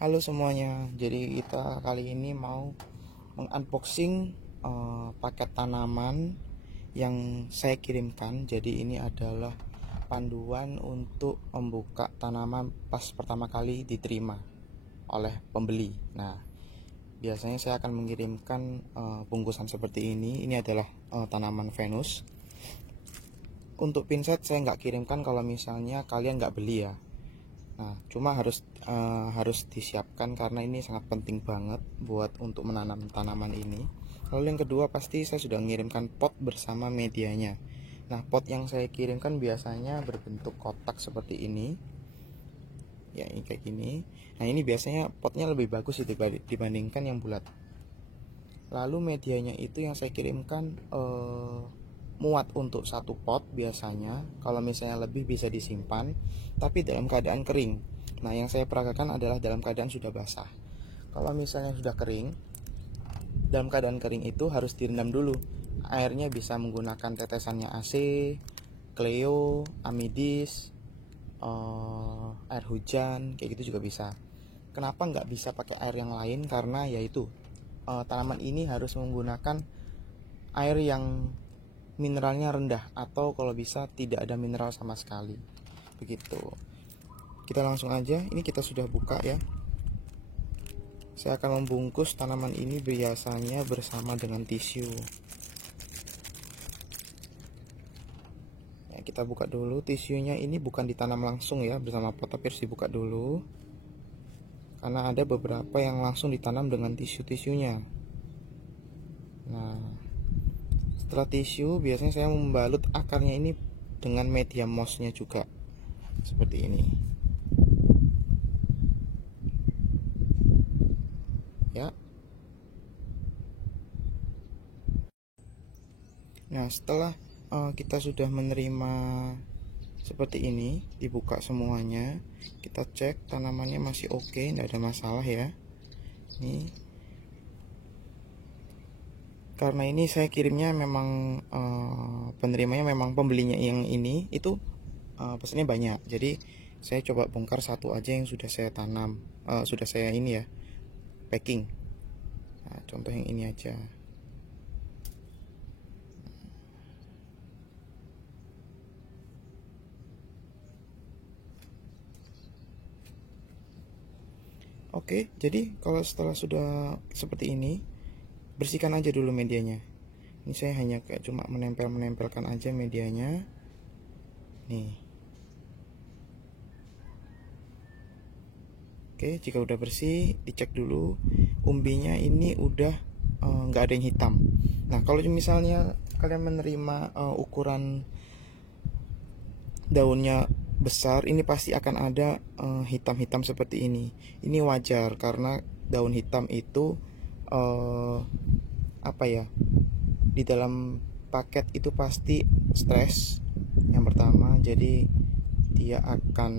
Halo semuanya, jadi kita kali ini mau mengunboxing paket tanaman yang saya kirimkan. Jadi ini adalah panduan untuk membuka tanaman pas pertama kali diterima oleh pembeli. Nah, biasanya saya akan mengirimkan bungkusan seperti ini. Ini adalah tanaman Venus. Untuk pinset saya nggak kirimkan kalau misalnya kalian nggak beli ya. Nah, cuma harus disiapkan karena ini sangat penting banget buat untuk menanam tanaman ini. Lalu yang kedua, pasti saya sudah mengirimkan pot bersama medianya. Nah, pot yang saya kirimkan biasanya berbentuk kotak seperti ini. Ya, ini kayak gini. Nah, ini biasanya potnya lebih bagus dibandingkan yang bulat. Lalu medianya itu yang saya kirimkan muat untuk satu pot biasanya. Kalau misalnya lebih bisa disimpan, tapi dalam keadaan kering. Nah, yang saya peragakan adalah dalam keadaan sudah basah. Kalau misalnya sudah kering, dalam keadaan kering itu harus direndam dulu. Airnya bisa menggunakan tetesannya AC, Cleo, Amidis, air hujan, kayak gitu juga bisa. Kenapa nggak bisa pakai air yang lain? Karena yaitu tanaman ini harus menggunakan air yang mineralnya rendah, atau kalau bisa tidak ada mineral sama sekali. Begitu. Kita langsung aja, ini kita sudah buka ya. Saya akan membungkus tanaman ini biasanya bersama dengan tisu. Ya, kita buka dulu tisunya. Ini bukan ditanam langsung ya bersama pot, tapi harus dibuka dulu. Karena ada beberapa yang langsung ditanam dengan tisu-tisunya. Nah, setelah tisu, biasanya saya membalut akarnya ini dengan media mossnya juga, seperti ini. Ya. Nah, setelah kita sudah menerima seperti ini, dibuka semuanya, kita cek tanamannya masih oke, tidak ada masalah ya. Ini. Karena ini saya kirimnya memang penerimanya memang pembelinya yang ini itu pesannya banyak, jadi saya coba bongkar satu aja yang sudah saya tanam, sudah saya ini ya packing. Nah, contoh yang ini aja. Oke, jadi kalau setelah sudah seperti ini, bersihkan aja dulu medianya. Ini saya hanya kayak cuma menempelkan aja medianya. Nih. Oke, jika udah bersih, dicek dulu umbinya ini udah nggak ada yang hitam. Nah, kalau misalnya kalian menerima ukuran daunnya besar, ini pasti akan ada hitam-hitam seperti ini. Ini wajar karena daun hitam itu apa ya, di dalam paket itu pasti stres yang pertama, jadi dia akan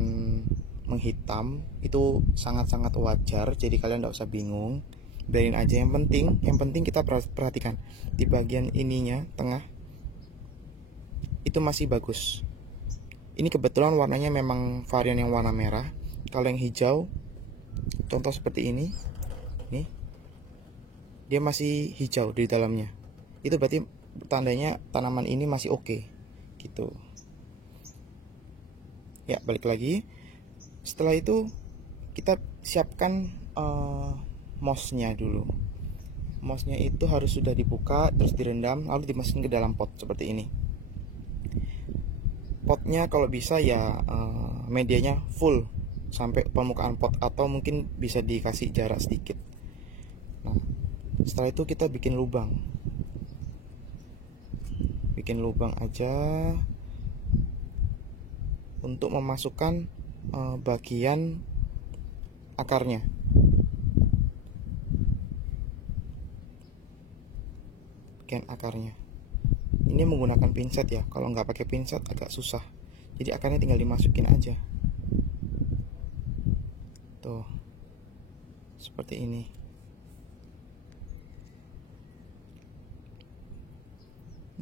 menghitam. Itu sangat-sangat wajar, jadi kalian tidak usah bingung, biarin aja. Yang penting kita perhatikan di bagian ininya tengah itu masih bagus. Ini kebetulan warnanya memang varian yang warna merah. Kalau yang hijau, contoh seperti ini, nih, dia masih hijau di dalamnya. Itu berarti tandanya tanaman ini masih oke, gitu. Ya, balik lagi. Setelah itu kita siapkan mossnya dulu. Mossnya itu harus sudah dibuka, terus direndam, lalu dimasukin ke dalam pot seperti ini. Potnya kalau bisa ya medianya full sampai permukaan pot, atau mungkin bisa dikasih jarak sedikit. Nah, setelah itu kita bikin lubang aja untuk memasukkan bagian akarnya. Ini menggunakan pinset ya, kalau nggak pakai pinset agak susah, jadi akarnya tinggal dimasukin aja tuh, seperti ini.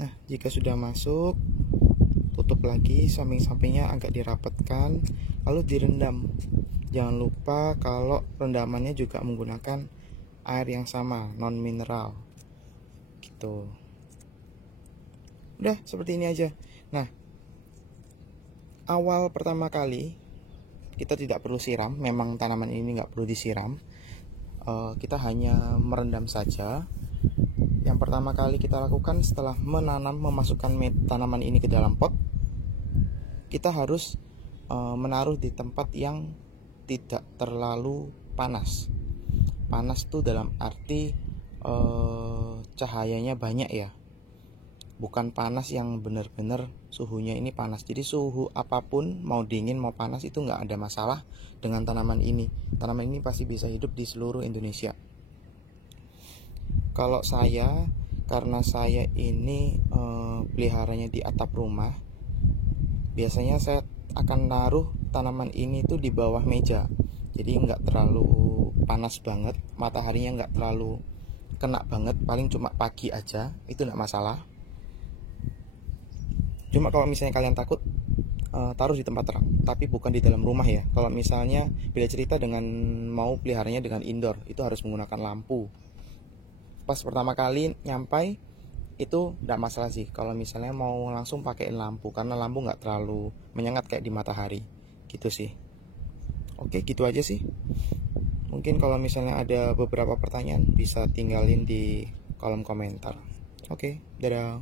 Nah, jika sudah masuk, tutup lagi samping-sampingnya agak dirapatkan, lalu direndam Jangan lupa kalau rendamannya juga menggunakan air yang sama, non mineral gitu. Udah seperti ini aja. Nah, awal pertama kali kita tidak perlu siram. Memang tanaman ini nggak perlu disiram, kita hanya merendam saja. Yang pertama kali kita lakukan setelah memasukkan tanaman ini ke dalam pot, kita harus menaruh di tempat yang tidak terlalu panas. Panas tuh dalam arti cahayanya banyak ya, bukan panas yang benar-benar suhunya ini panas. Jadi suhu apapun, mau dingin mau panas, itu nggak ada masalah dengan tanaman ini. Tanaman ini pasti bisa hidup di seluruh Indonesia. Kalau saya, karena saya ini peliharanya di atap rumah, biasanya saya akan naruh tanaman ini tuh di bawah meja. Jadi nggak terlalu panas banget, mataharinya nggak terlalu kena banget, paling cuma pagi aja, itu nggak masalah. Cuma kalau misalnya kalian takut, taruh di tempat terang, tapi bukan di dalam rumah ya. Kalau misalnya beda cerita dengan mau peliharanya dengan indoor, itu harus menggunakan lampu. Pas pertama kali nyampai itu tidak masalah sih kalau misalnya mau langsung pakai lampu, karena lampu nggak terlalu menyengat kayak di matahari gitu sih. Oke, gitu aja sih. Mungkin kalau misalnya ada beberapa pertanyaan bisa tinggalin di kolom komentar. Oke, dadah.